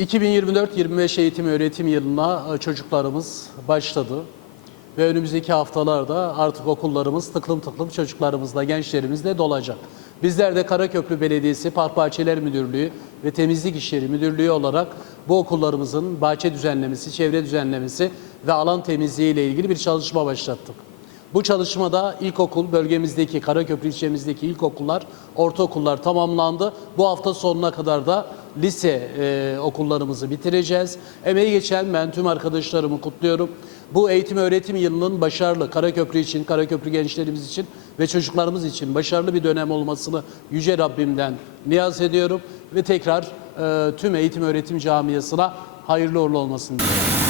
2024-25 eğitim öğretim yılına e, çocuklarımız başladı. Ve önümüzdeki haftalarda artık okullarımız tıklım tıklım çocuklarımızla, gençlerimizle dolacak. Bizler de Karaköprü Belediyesi Park Bahçeler Müdürlüğü ve Temizlik İşleri Müdürlüğü olarak bu okullarımızın bahçe düzenlemesi, çevre düzenlemesi ve alan temizliği ile ilgili bir çalışma başlattık. Bu çalışmada ilkokul bölgemizdeki Karaköprü ilçemizdeki ilkokullar, ortaokullar tamamlandı. Bu hafta sonuna kadar da lise e, okullarımızı bitireceğiz. Emeği geçen ben tüm arkadaşlarımı kutluyorum. Bu eğitim öğretim yılının başarılı Karaköprü için, Karaköprü gençlerimiz için ve çocuklarımız için başarılı bir dönem olmasını yüce Rabbimden niyaz ediyorum ve tekrar e, tüm eğitim öğretim camiasına hayırlı uğurlu olmasını diliyorum.